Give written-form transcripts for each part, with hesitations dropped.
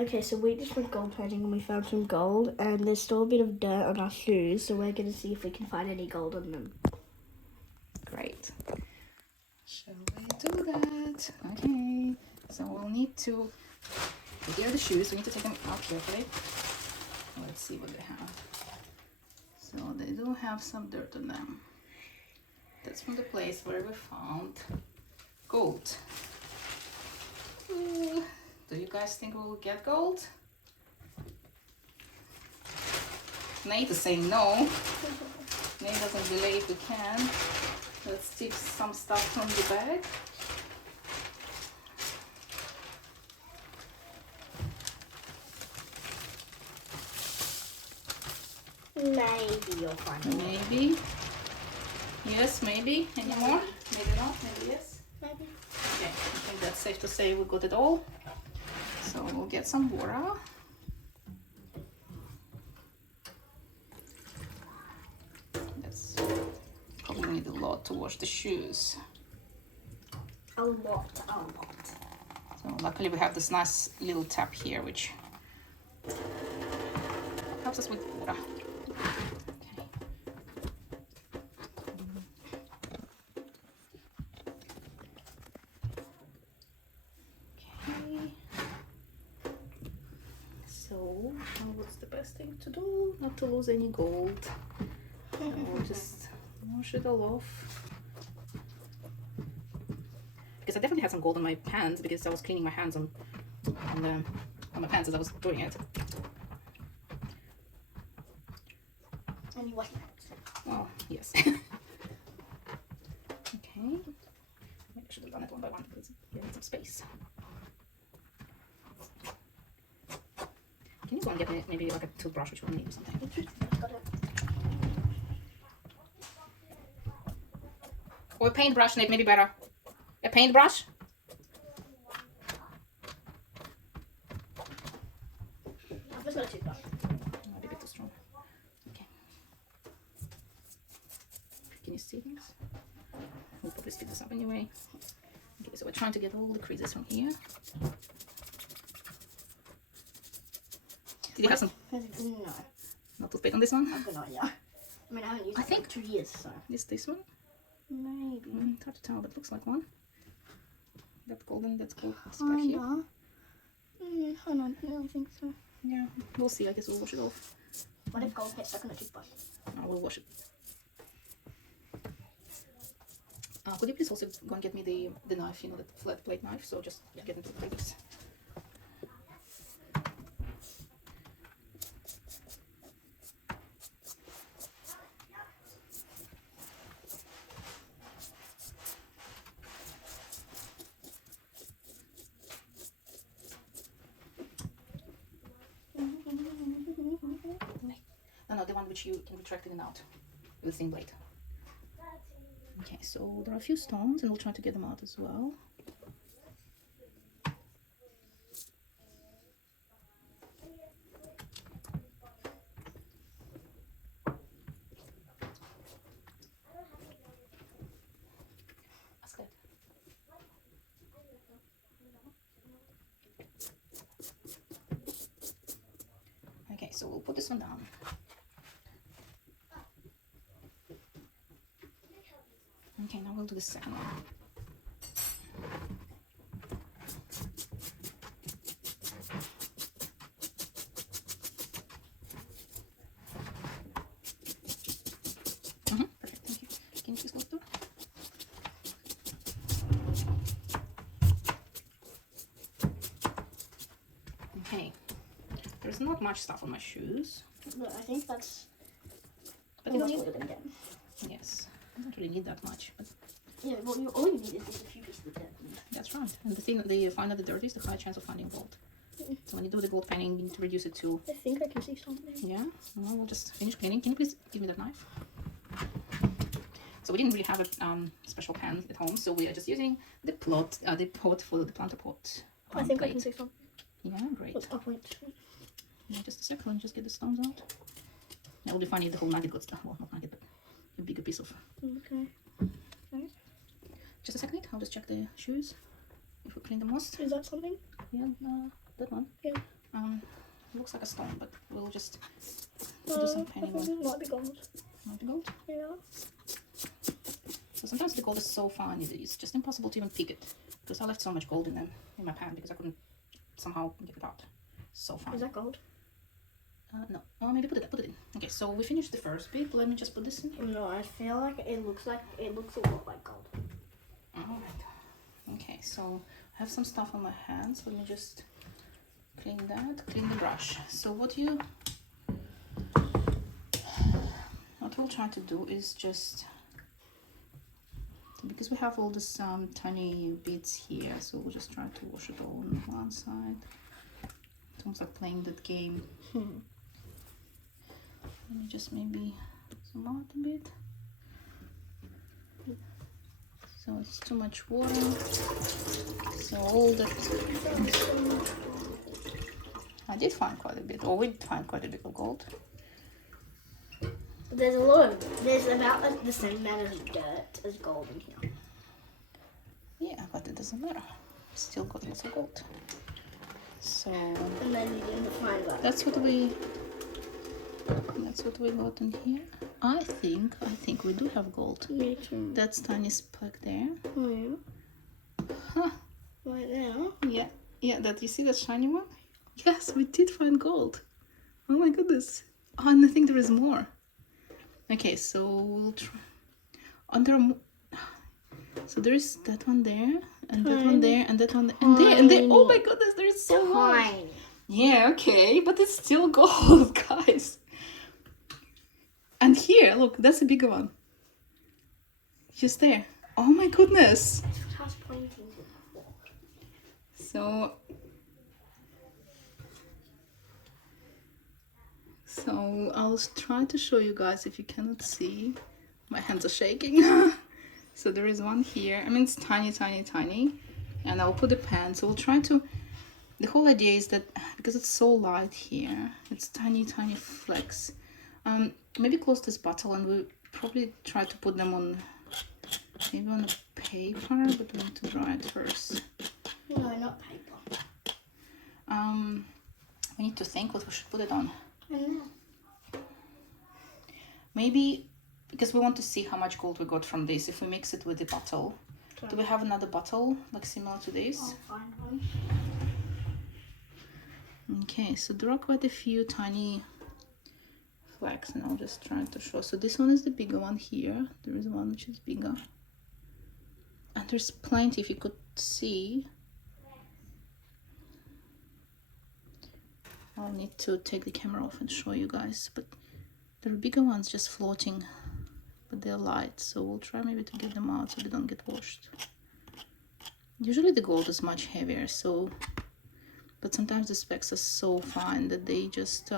Okay, so we just went gold hunting and we found some gold, and there's still a bit of dirt on our shoes, so we're going to see if we can find any gold on them. Great. Shall we do that? Okay. So we'll need to here are the shoes. We need to take them out carefully. Let's see what they have. So they do have some dirt on them. That's from the place where we found gold. Do you guys think we'll get gold? Nate is saying no. Nate doesn't believe we can. Let's tip some stuff from the bag. Maybe you'll find it. Maybe. Yes, maybe. Any more? Maybe not. Maybe yes. Maybe. Okay, I think that's safe to say we got it all. So we'll get some water. That's probably need a lot to wash the shoes. A lot. So luckily we have this nice little tap here which helps us with water. So what's the best thing to do? Not to lose any gold. So we'll just wash it all off. Because I definitely had some gold on my hands because I was cleaning my hands on my pants as I was doing it. And you wash your hands. Well, yes. Okay. Maybe I should have done it one by one because you need some space. Can you go and get me maybe like a toothbrush which we'll need or something? Or a paintbrush, maybe better. A paintbrush? I've just got a toothbrush. Might be a bit too strong. Okay. Can you see things? We'll probably speed this up anyway. Okay, so we're trying to get all the creases from here. Did you have some? No. Not toothpaste on this one? I've got no idea. I mean, I haven't used it for like 2 years, so. Is this one? Maybe. It's hard to tell, but it looks like one. That golden, that's gold. It's back here. I don't really think so. Yeah, we'll see. I guess we'll wash it off. What if gold gets stuck on a toothbrush? No, we'll wash it. Could you please also go and get me the knife, you know, the flat plate knife? So just get into the crevice. No, the one which you can retract in and out with a thin blade. Okay, so there are a few stones and we'll try to get them out as well. Okay, so we'll put this one down. Okay, now we'll do the second one. Perfect, thank you. Can you please close the door? Okay, there's not much stuff on my shoes. No, I think that's. But What you're gonna get. yes, I don't really need that much, but Yeah, well, all you need is just a few pieces of dirt. that's right. And the thing, the finer the dirt is, the higher chance of finding gold. So when you do the gold painting, you need to reduce it to. I think I can see something. Yeah. Well, we'll just finish cleaning. Can you please give me that knife? So we didn't really have a special pan at home, so we are just using the pot for the planter pot. I think I plate. can see something. Yeah, great. What's up point? Yeah, just a second, let me just get the stones out. That will be funny if the whole nugget got stuck. Well, not nugget, but a bigger piece of. Okay. Right. Just a second, I'll just check the shoes. If we clean the most. Is that something? Yeah, that one. Yeah. looks like a stone, but we'll just do some painting. Might be gold. Might be gold? Yeah. So sometimes the gold is so fine, it's just impossible to even pick it. Because I left so much gold in them in my pan because I couldn't somehow get it out. So fine. Is that gold? No. Oh, maybe put it in. Okay, so we finished the first bit. Let me just put this in. No, I feel like it looks a lot like gold. Alright. Okay, so I have some stuff on my hands. Let me just clean the brush. So what we'll try to do is just, because we have all this tiny bits here, so we'll just try to wash it all on one side. It's almost like playing that game. Let me just maybe zoom out a bit. So it's too much water. So all that, I did find quite a bit, or we did find quite a bit of gold. There's about the same amount of dirt as gold in here. Yeah, but it doesn't matter. Still got lots of gold. So and then you didn't find that. That's what we got in here. I think we do have gold. Me too. That's tiny speck there. Oh yeah. Huh. Right now. Yeah. That you see that shiny one? Yes, we did find gold. Oh my goodness. Oh, and I think there is more. Okay, so we'll try. So there is that one there, and that one there, and that one there, and there, and there. Oh my goodness, there is so much. Yeah, okay, but it's still gold, guys. And here, look, that's a bigger one. Just there. Oh my goodness. So I'll try to show you guys if you cannot see. My hands are shaking. So there is one here. I mean, it's tiny, tiny, tiny. And I'll put the pan. So we'll try to... The whole idea is that because it's so light here, it's tiny, tiny flecks. Maybe close this bottle and we'll probably try to put them on... Maybe on a paper, but we need to dry it first. No, not paper. We need to think what we should put it on. I know. Maybe because we want to see how much gold we got from this. If we mix it with the bottle, do we have another bottle like similar to this? I'll find one. Okay, so there are quite a few tiny flecks, and I'll just try to show. So this one is the bigger one here. There is one which is bigger, and there's plenty. If you could see, I'll need to take the camera off and show you guys, but there are bigger ones just floating, but they're light, so we'll try maybe to get them out so they don't get washed. Usually the gold is much heavier, so, but sometimes the specks are so fine that they just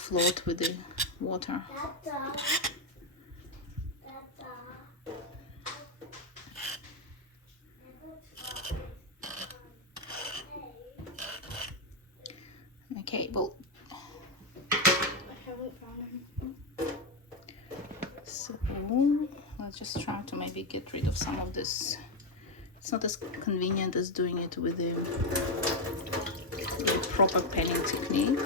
float with the water. Okay, well, so let's just try to maybe get rid of some of this. It's not as convenient as doing it with the proper penning technique.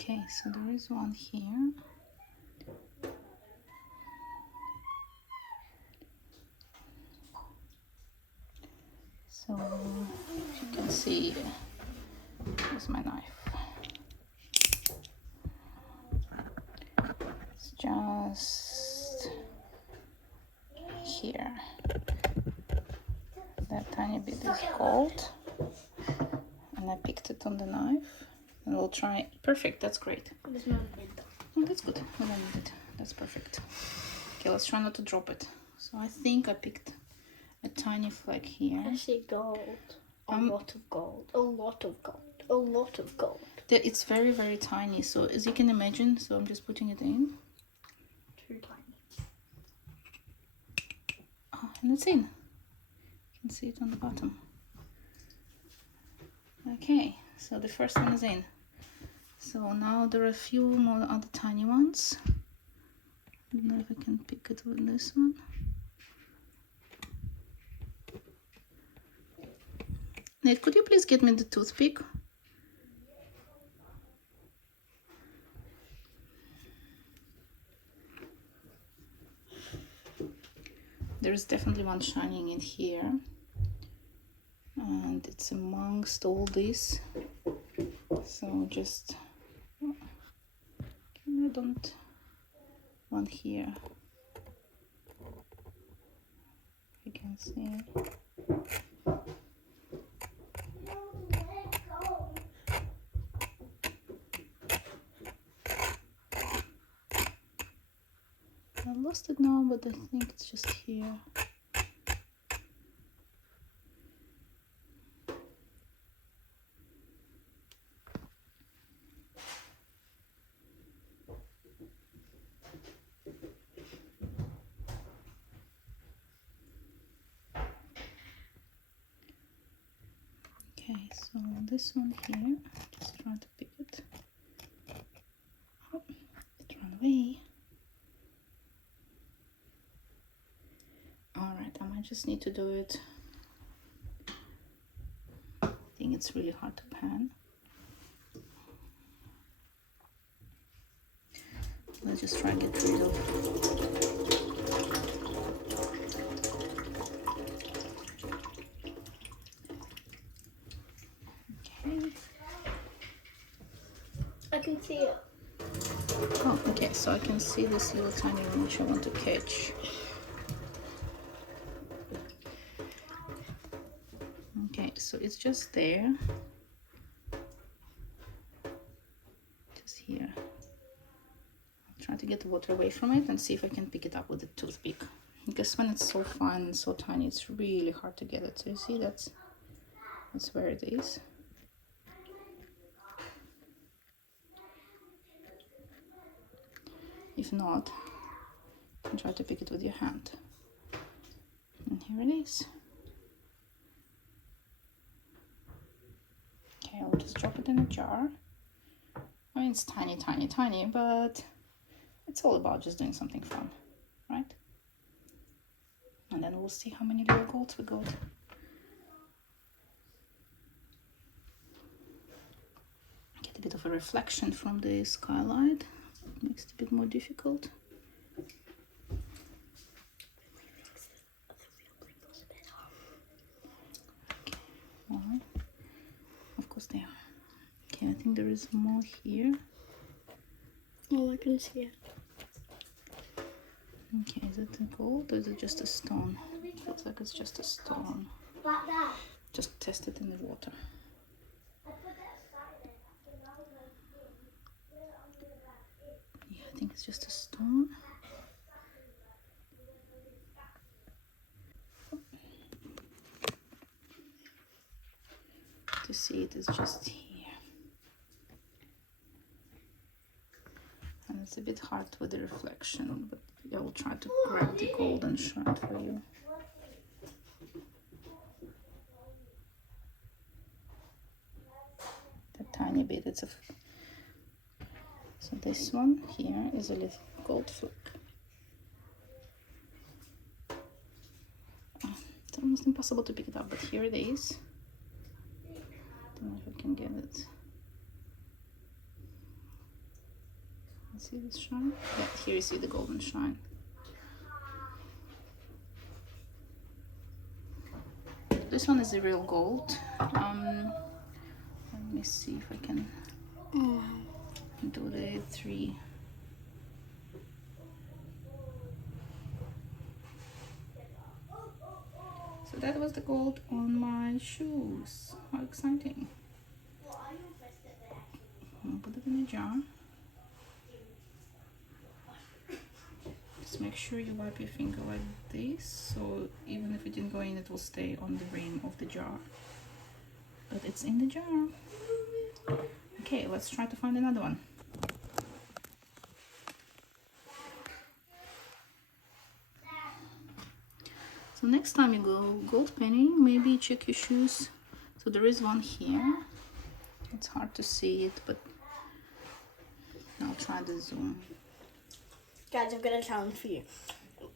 Okay, so there is one here. So, as you can see, here's my knife. It's just here. is gold, and I picked it on the knife, and we'll try. Perfect, that's great. There's no lid. Oh, that's good. We don't need it. That's perfect. Okay, let's try not to drop it. So I think I picked a tiny flag here. I see gold. A lot of gold. A lot of gold. A lot of gold. It's very, very tiny. So as you can imagine, so I'm just putting it in. Too tiny. Oh, and it's in. You can see it on the bottom. Okay, so the first one is in. So now there are a few more other tiny ones. I don't know if I can pick it with this one. Nate, could you please get me the toothpick? There's definitely one shining in here. And it's amongst all this. So just, I don't want here. You can see. I lost it now, but I think it's just here. Okay, so this one here, just trying to pick it. Oh, it ran away. Alright, I might just need to do it. I think it's really hard to pan. Let's just try and get rid of. Okay. I can see it. Oh, okay, so I can see this little tiny one which I want to catch. Okay, so it's just there. Just here. I'll try to get the water away from it and see if I can pick it up with a toothpick. Because when it's so fine and so tiny, it's really hard to get it. So you see, that's where it is. If not, you can try to pick it with your hand. And here it is. Okay, I'll just drop it in a jar. I mean, it's tiny, tiny, tiny, but it's all about just doing something fun, right? And then we'll see how many little golds we got. Get a bit of a reflection from the skylight. It makes it a bit more difficult. Okay, well, of course they are. Okay, I think there is more here. Oh, I can see it. Okay, is it a gold or is it just a stone? It feels like it's just a stone. Just test it in the water. Yeah, I think it's just a stone. To see it is just here. And it's a bit hard with the reflection, but I will try to grab the golden shard for you. That tiny bit, it's a... So this one here is a little gold fleck. It's almost impossible to pick it up, but here it is. I don't know if I can get it. See this shine? Yeah, here you see the golden shine. This one is the real gold. Let me see if I can do the 3. So that was the gold on my shoes. How exciting. I'll put it in a jar. Just make sure you wipe your finger like this, so even if it didn't go in, it will stay on the rim of the jar. But it's in the jar. Okay, let's try to find another one. So next time you go gold penning, maybe check your shoes. So there is one here. It's hard to see it, but I'll try the zoom. Guys, I've got a challenge for you.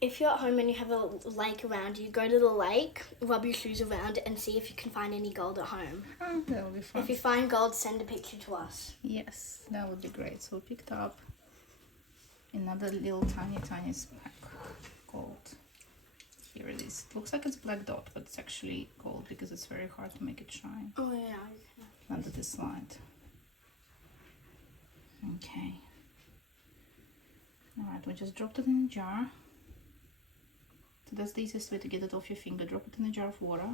If you're at home and you have a lake around you, go to the lake, rub your shoes around and see if you can find any gold at home. Oh, that'll be fun. If you find gold, send a picture to us. Yes, that would be great. So we picked up another little tiny speck gold. Here it is. It looks like it's black dot, but it's actually gold because it's very hard to make it shine Oh yeah. under this light. Okay. Alright, we just dropped it in a jar. So that's the easiest way to get it off your finger. Drop it in a jar of water.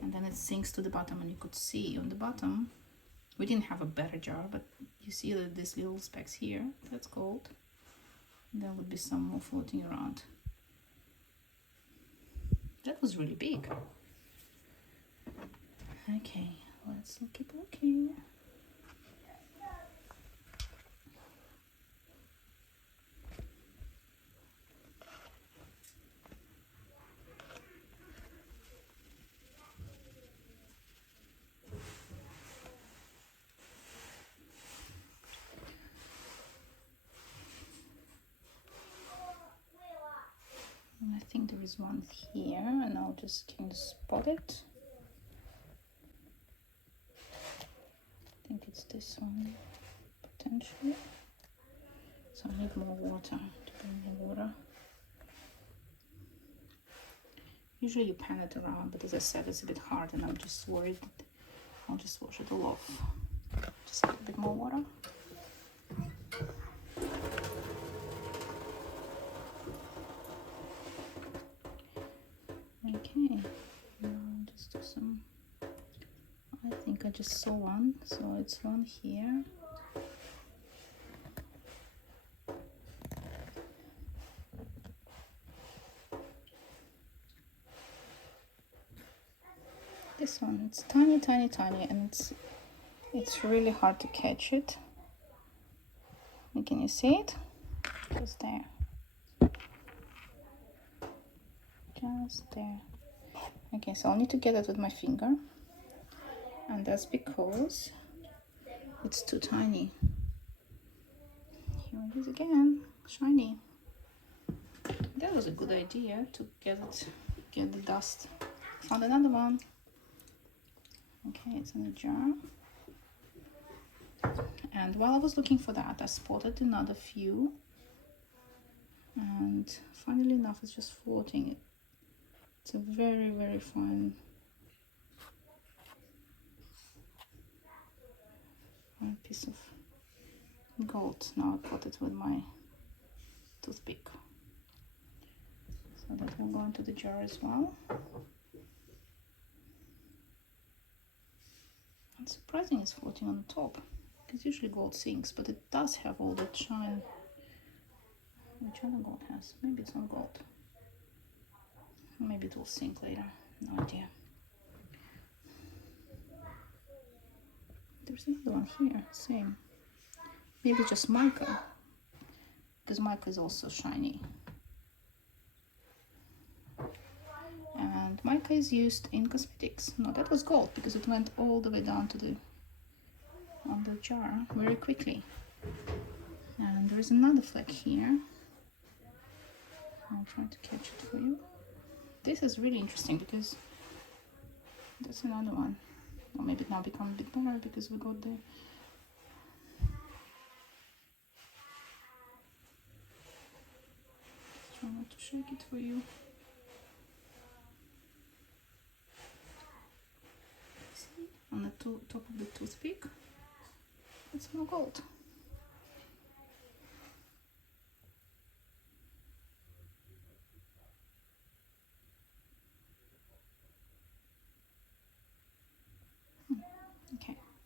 And then it sinks to the bottom, and you could see on the bottom, we didn't have a better jar, but you see that these little specks here, that's gold. And there would be some more floating around. That was really big. Okay, let's keep looking. I think there is one here, and I'll just kind of spot it. I think it's this one, potentially. So I need more water to bring more water. Usually you pan it around, but as I said, it's a bit hard, and I'm just worried that I'll just wash it all off. Just add a bit more water. Okay, now I'll just do some. I think I just saw one, so it's one here. This one, it's tiny, and it's really hard to catch it. And can you see it? Just there. Just there. Okay, so I'll need to get it with my finger, and that's because it's too tiny. Here it is again, shiny. That was a good idea to get the dust. Found another one. Okay, it's in a jar. And while I was looking for that, I spotted another few, and funnily enough, it's just floating. It's a very, very fine piece of gold. Now I put it with my toothpick. So that will go into the jar as well. It's surprising it's floating on the top, because usually gold sinks, but it does have all that shine. Which other gold has? Maybe it's not gold. Maybe it will sink later. No idea. There's another one here, same. Maybe just mica, because mica is also shiny. And mica is used in cosmetics. No, that was gold, because it went all the way down to the jar very quickly. And there is another fleck here. I'll try to catch it for you. This is really interesting because that's another one. Or maybe it now become a bit better because we got the try not to shake it for you. See, on the top of the toothpick, it's more gold.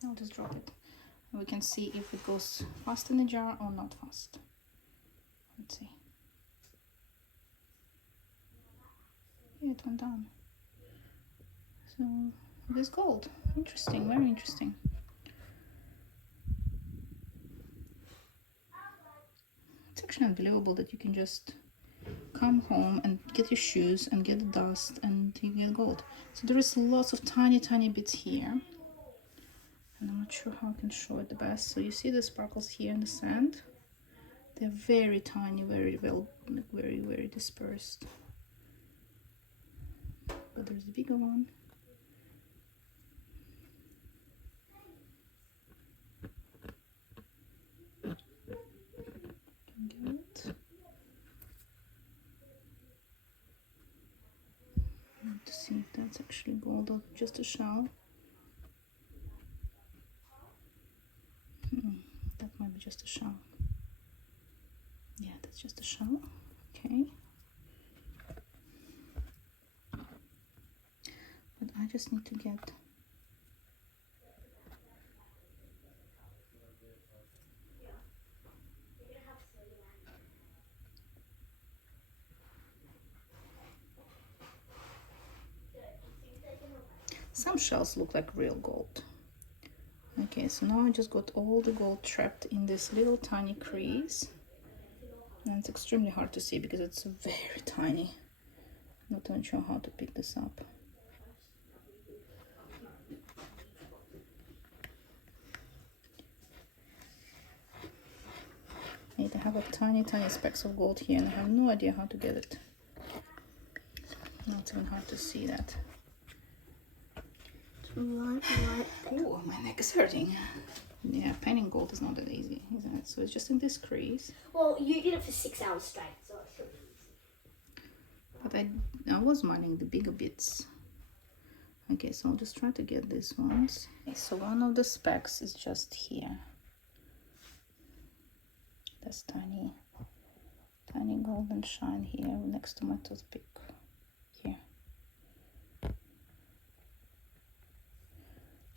I'll just drop it. And we can see if it goes fast in the jar or not fast. Let's see. Yeah, it went down. So this gold. Interesting, very interesting. It's actually unbelievable that you can just come home and get your shoes and get the dust and you get gold. So there is lots of tiny bits here. And I'm not sure how I can show it the best. So you see the sparkles here in the sand. They're very tiny, very well, like very dispersed. But there's a bigger one. Can get it. I want to see if that's actually gold or just a shell. That might be just a shell. Yeah, that's just a shell. Okay. But I just need to get some shells look like real gold. Okay, so now I just got all the gold trapped in this little tiny crease. And it's extremely hard to see because it's very tiny. Not even sure how to pick this up. I have a tiny specks of gold here and I have no idea how to get it. Now it's even hard to see that. Oh, my neck is hurting. Yeah, painting gold is not that easy, isn't it? So it's just in this crease. Well, you did it for 6 hours straight, so it's pretty easy. But I was mining the bigger bits. Okay, so I'll just try to get these ones. Okay, so one of the specks is just here. This tiny golden shine here next to my toothpick. Here. Don't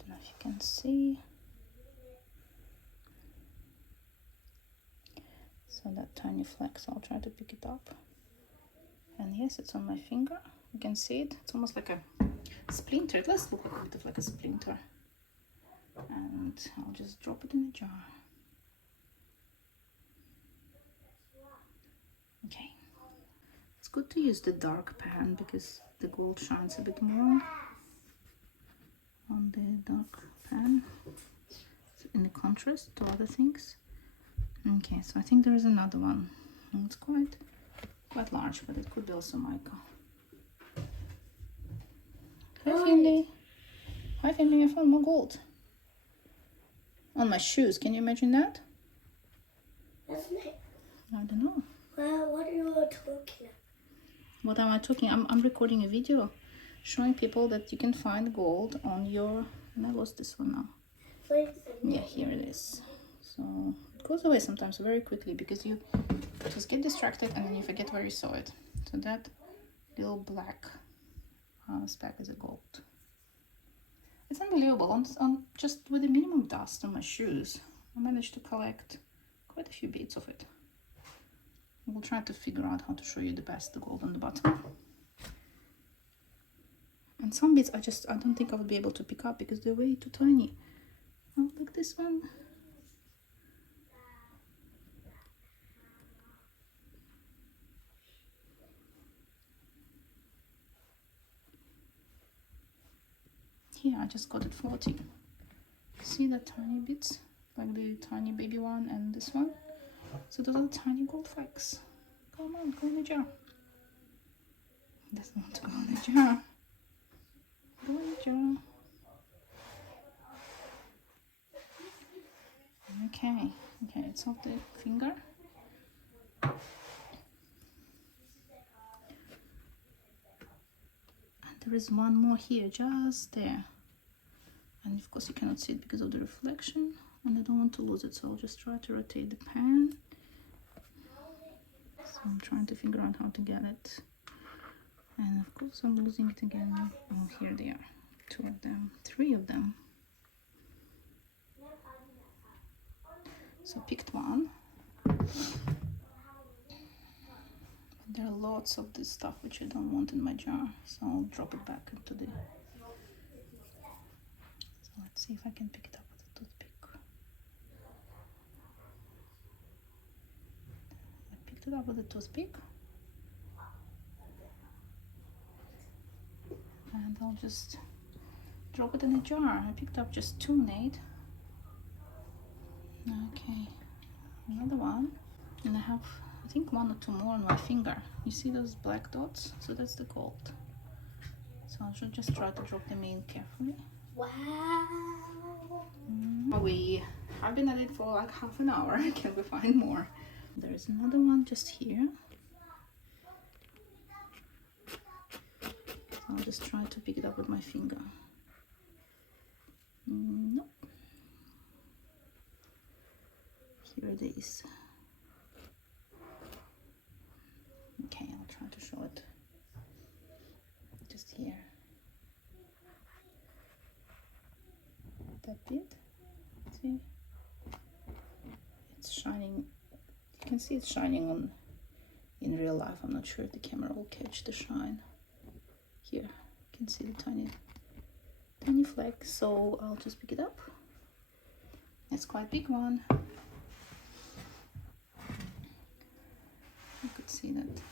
know if you can see. So that tiny fleck, so I'll try to pick it up. And yes, it's on my finger. You can see it. It's almost like a splinter. It does look like a bit of like a splinter. And I'll just drop it in the jar. Okay. It's good to use the dark pan because the gold shines a bit more on the dark pan in the contrast to other things. Okay, so I think there is another one. It's quite large, but it could be also mica. Hi, Finley. Hi, Finley. I found more gold on my shoes. Can you imagine that? Isn't it? I don't know. Well, what are you talking? What am I talking? I'm recording a video showing people that you can find gold on your. And I lost this one now. Yeah, here it is. So it goes away sometimes very quickly because you just get distracted and then you forget where you saw it. So that little black speck is a gold. It's unbelievable. On just with the minimum dust on my shoes, I managed to collect quite a few bits of it. We'll try to figure out how to show you the best the gold on the bottom. And some bits I don't think I would be able to pick up because they're way too tiny. Oh, like this one. Here I just got it floating. See the tiny bits, like the tiny baby one and this one. So those are the tiny gold flakes. Come on, go in the jar. It doesn't want to go in the jar. Go in the jar. Okay, it's off the finger. And there is one more here, just there. And of course you cannot see it because of the reflection. And I don't want to lose it, so I'll just try to rotate the pan. So I'm trying to figure out how to get it. And of course I'm losing it again. Oh, here they are. 2 of them, 3 of them. So I picked one. There are lots of this stuff which I don't want in my jar, so I'll drop it back into the... So let's see if I can pick it up with a toothpick. I picked it up with a toothpick. And I'll just drop it in a jar. I picked up just 2, Nate. Okay, another one. And I have, I think, 1 or 2 more on my finger. You see those black dots? So that's the gold. So I should just try to drop them in carefully. Wow. We have been at it for like half an hour. Can we find more? There's another one just here. So I'll just try to pick it up with my finger. Nope. Here it is. Okay, I'll try to show it just here. That bit. See? It's shining. You can see it's shining on in real life. I'm not sure if the camera will catch the shine. Here, you can see the tiny fleck. So I'll just pick it up. It's quite a big one. You could see that.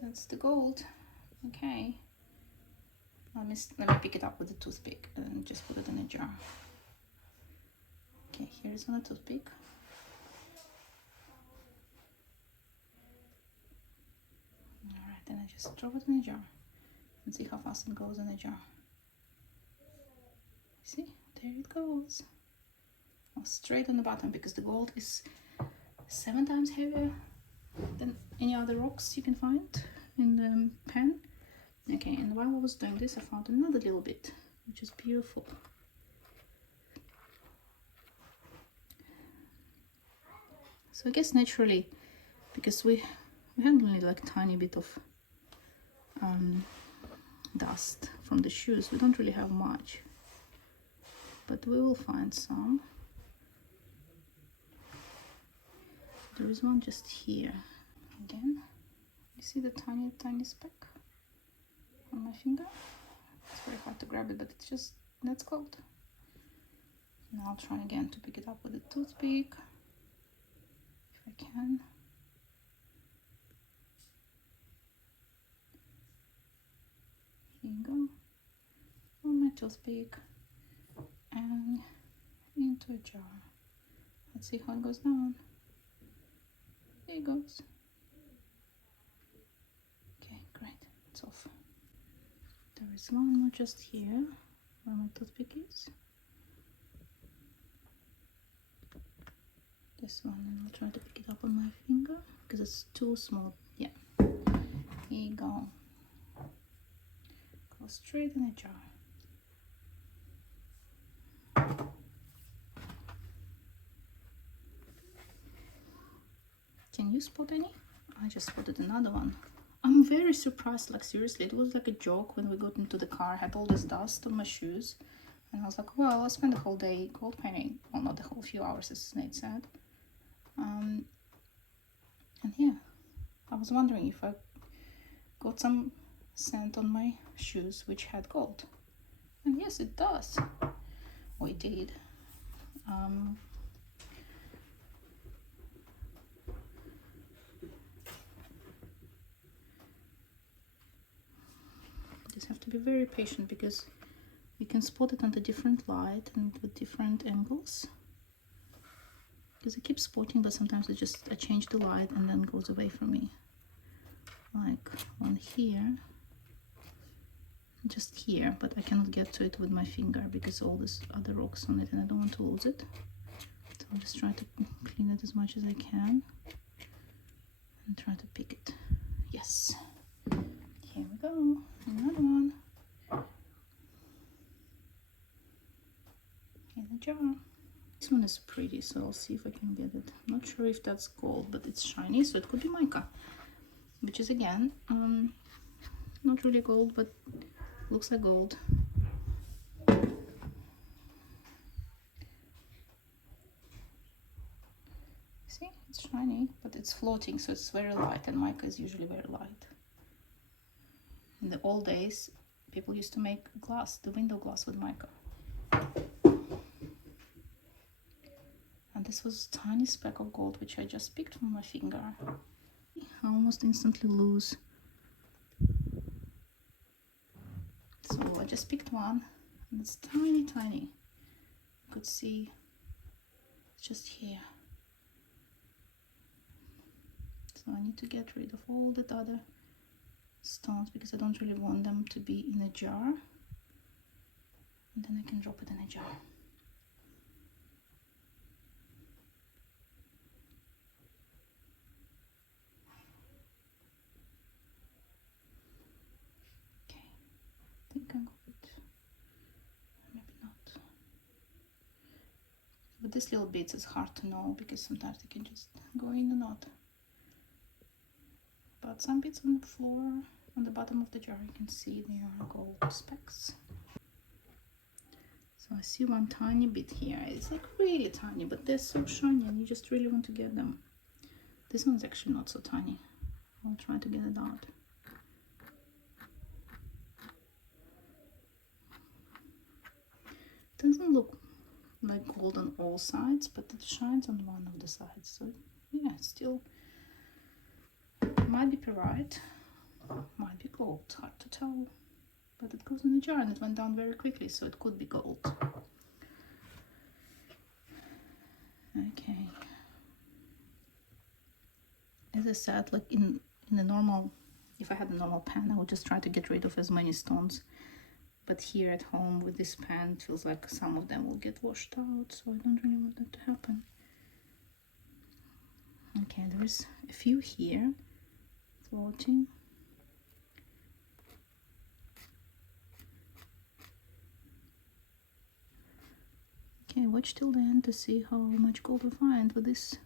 That's the gold. Okay. Let me pick it up with a toothpick and just put it in a jar. Okay, here is on a toothpick. Alright, then I just drop it in a jar and see how fast it goes in a jar. See, there it goes. Oh, straight on the bottom, because the gold is 7 times heavier than any other rocks you can find in the pen. Okay, and while I was doing this, I found another little bit, which is beautiful. So I guess naturally, because we have only like tiny bit of dust from the shoes, we don't really have much, but we will find some. There is one just here. Again, you see the tiny speck on my finger? It's very hard to grab it, but it's just, that's gold. Now I'll try again to pick it up with a toothpick, if I can. Here you go, on my toothpick, and into a jar. Let's see how it goes down. There it goes. Okay, great, it's off. There is one more just here, where my toothpick is. This one, and I'll try to pick it up on my finger, because it's too small. Yeah, here you go. Go straight in a jar. Can you spot any? I just spotted another one. I'm very surprised, like seriously, it was like a joke when we got into the car. I had all this dust on my shoes, and I was like, well, I'll spend the whole day gold painting. Well, not the whole few hours, as Nate said. And yeah, I was wondering if I got some sand on my shoes which had gold. And yes, it does. Oh, it did. Just have to be very patient, because you can spot it under different light and with different angles. Because I keep spotting, but sometimes I change the light and then it goes away from me. Like on here, just here, but I cannot get to it with my finger because all these other rocks on it, and I don't want to lose it. So I'll just try to clean it as much as I can and try to pick it. Yes. Here we go. Another one. In the jar. This one is pretty, so I'll see if I can get it. I'm not sure if that's gold, but it's shiny, so it could be mica, which is again not really gold, but looks like gold. See, it's shiny, but it's floating, so it's very light, and mica is usually very light. In the old days, people used to make glass, the window glass, with mica. And this was a tiny speck of gold, which I just picked from my finger. I almost instantly lose. So I just picked one, and it's tiny, tiny. You could see it's just here. So I need to get rid of all the other stones because I don't really want them to be in a jar. And then I can drop it in a jar. Okay, I think I got it. Maybe not. But these little bits is hard to know because sometimes they can just go in or not. But some bits on the floor, on the bottom of the jar, you can see they are gold specks. So I see one tiny bit here. It's like really tiny, but they're so shiny and you just really want to get them. This one's actually not so tiny. I'll try to get it out. Doesn't look like gold on all sides, but it shines on one of the sides. So yeah, it's still might be pyrite, might be gold, hard to tell. But it goes in a jar and it went down very quickly, so it could be gold. Okay. As I said, like in a normal, if I had a normal pan, I would just try to get rid of as many stones. But here at home with this pan, it feels like some of them will get washed out, so I don't really want that to happen. Okay, there's a few here floating. Okay, watch till the end to see how much gold we find with this.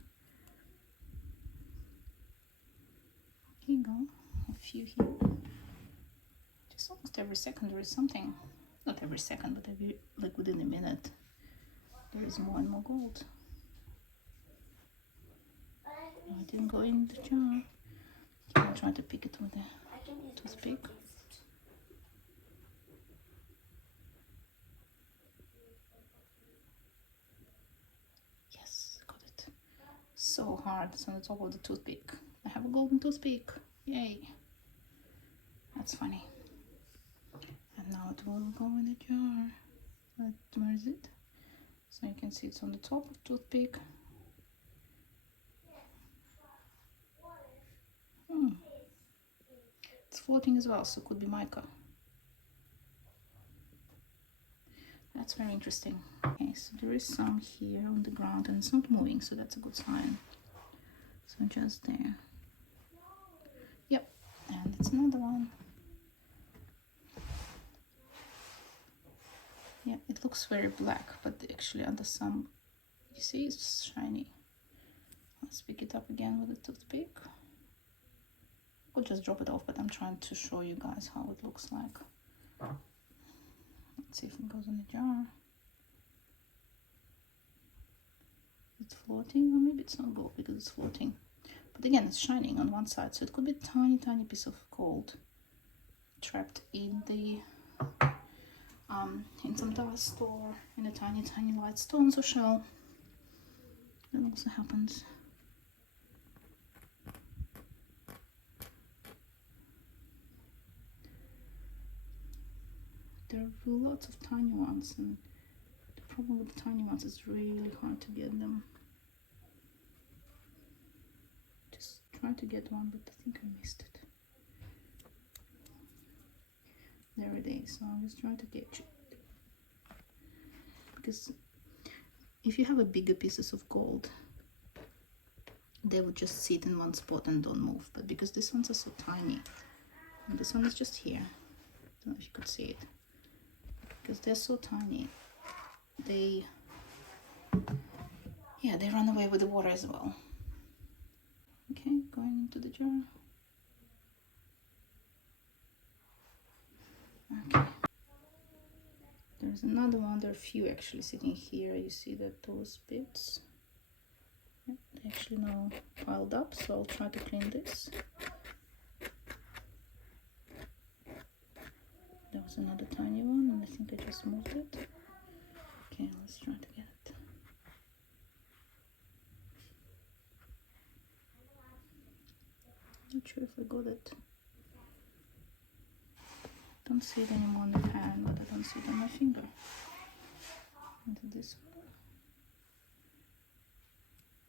Here you go, a few here. Just almost every second there is something. Not every second, but every, like within a minute, there is more and more gold. Oh, it didn't go in the jar. Okay, I'll try to pick it with a toothpick. Yes, got it. So hard, it's on the top of the toothpick. I have a golden toothpick. Yay. That's funny. And now it will go in a jar. Where is it? So you can see it's on the top of the toothpick. It's floating as well, so it could be mica. That's very interesting. Okay, so there is some here on the ground and it's not moving, so that's a good sign. So just there. Yep, and it's another one. Yeah, it looks very black, but actually under some, you see, it's shiny. Let's pick it up again with a toothpick. I could just drop it off, but I'm trying to show you guys how it looks like. Let's see if it goes in the jar. It's floating, or maybe it's not gold because it's floating. But again, it's shining on one side, so it could be a tiny, tiny piece of gold trapped in the in some dust or in a tiny, tiny light stones or shell. That also happens. There are lots of tiny ones, and the problem with the tiny ones is really hard to get them. Just try to get one, but I think I missed it. There it is. So I'm just trying to get you, because if you have a bigger pieces of gold, they would just sit in one spot and don't move. But because these ones are so tiny, and this one is just here, I don't know if you could see it, because they're so tiny, they run away with the water as well. Okay, going into the jar. Okay, there's another one. There are a few actually sitting here. You see that those bits, yep, actually now piled up, so I'll try to clean this. There was another tiny one, and I think I just moved it. Okay, let's try to get it. Not sure if I got it. Don't see it anymore on the pan, but I don't see it on my finger. Into this one.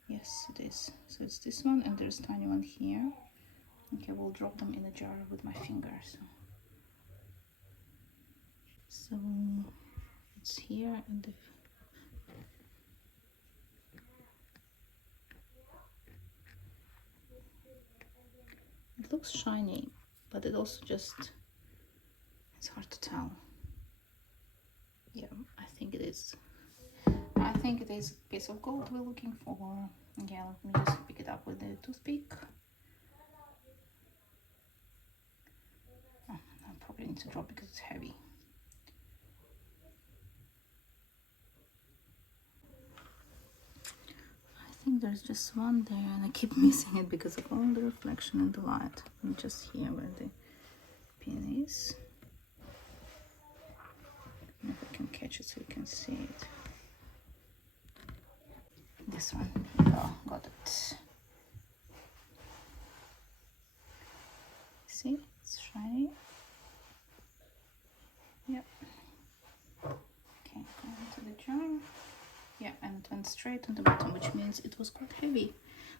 Yes, it is. So it's this one, and there's a tiny one here. Okay, we'll drop them in a jar with my finger. So it's here, and it looks shiny, but it also just, it's hard to tell. Yeah, I think it is. I think it is a piece of gold we're looking for. Yeah, let me just pick it up with the toothpick. Oh, I probably need to drop because it's heavy. I think there's just one there, and I keep missing it because of all the reflection in the light. And just here where the pin is. If I can catch it so you can see it. This one. Oh, got it. See, it's shiny. Yep. Okay, go into the jar. Yeah, and it went straight on the bottom, which means it was quite heavy.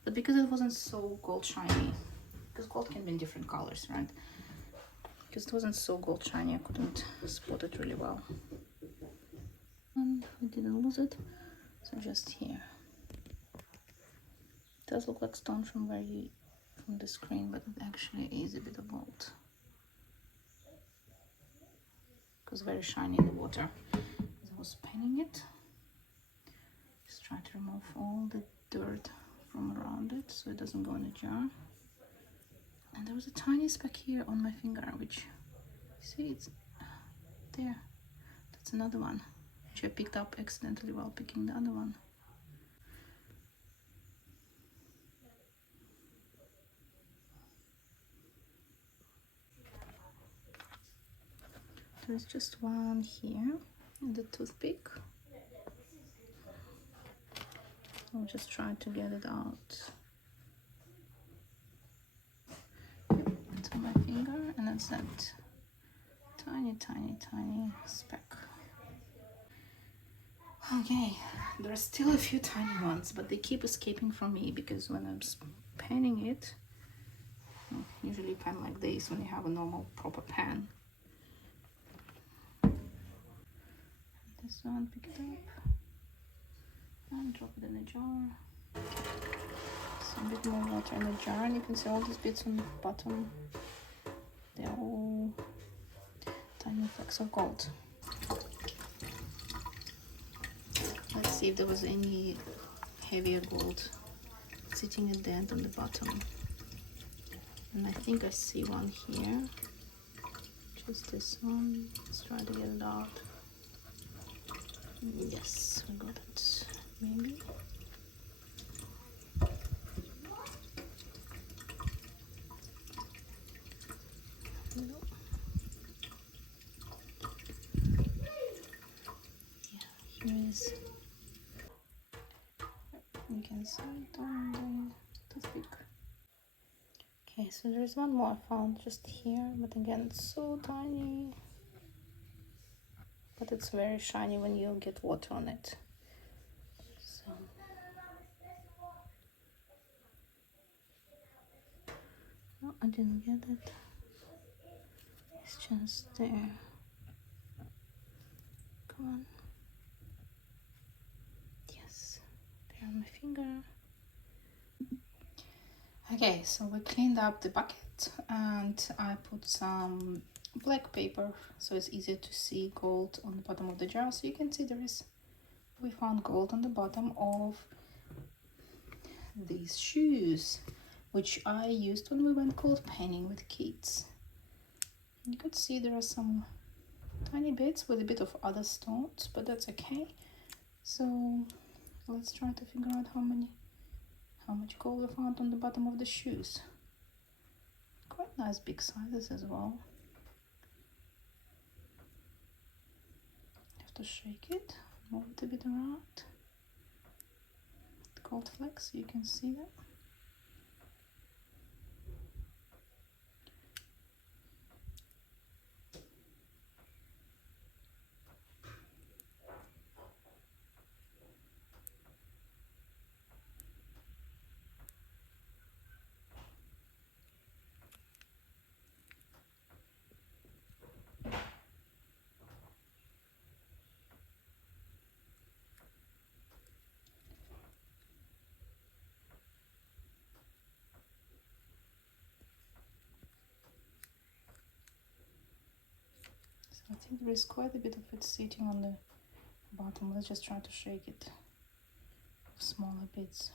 But because it wasn't so gold shiny, because gold can be in different colors, right? Because it wasn't so gold shiny, I couldn't spot it really well. And we didn't lose it, so just here. It does look like stone from the screen, but it actually is a bit of gold. Because very shiny in the water. As I was panning it, just try to remove all the dirt from around it so it doesn't go in the jar. And there was a tiny speck here on my finger, which, see, it's there. That's another one, which I picked up accidentally while picking the other one. There's just one here in the toothpick. I'll just try to get it out. It's on my finger, and that's that tiny, tiny, tiny speck. Okay, there are still a few tiny ones, but they keep escaping from me because when I'm panning it, usually pan like this when you have a normal proper pan. This one, pick it up and drop it in a jar. Some bit more water in the jar, and you can see all these bits on the bottom. They're all tiny flecks of gold. Let's see if there was any heavier gold sitting at the end on the bottom. And I think I see one here. Just this one. Let's try to get it out. Yes, we got it. Maybe. No. Yeah, here it is. You can see it on the toothpick. Okay, so there's one more I found just here, but again, it's so tiny. But it's very shiny when you get water on it. So no, I didn't get it. It's just there. Come on. Yes, there on my finger. Okay, so we cleaned up the bucket and I put some black paper so it's easier to see gold on the bottom of the jar. So you can see we found gold on the bottom of these shoes, which I used when we went gold panning with kids. You could see there are some tiny bits with a bit of other stones, but that's okay. So let's try to figure out how how much gold we found on the bottom of the shoes. Quite nice big sizes as well. Have to shake it, move it a bit around. The gold flakes, you can see them. I think there is quite a bit of it sitting on the bottom. Let's just try to shake it smaller bits.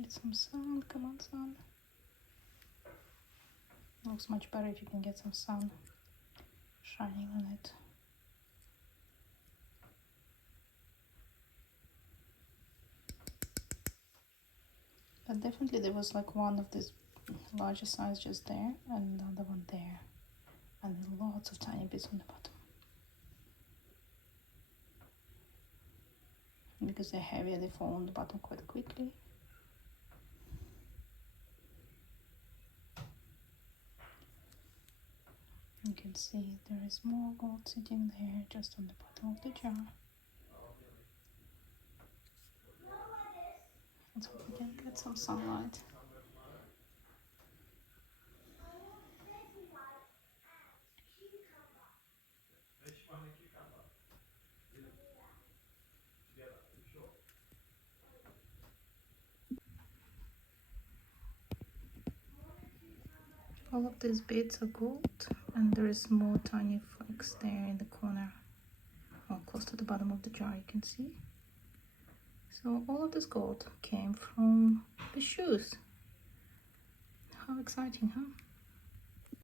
Get some sun, come on sun. Looks much better if you can get some sun shining on it. But definitely there was like one of this larger size just there and the other one there, and lots of tiny bits on the bottom. Because they're heavier, they fall on the bottom quite quickly. You can see there is more gold sitting there just on the bottom of the jar. Let's hope we can get some sunlight. All of these bits are gold, and there is more tiny flakes there in the corner, or close to the bottom of the jar, you can see. So all of this gold came from the shoes. How exciting, huh?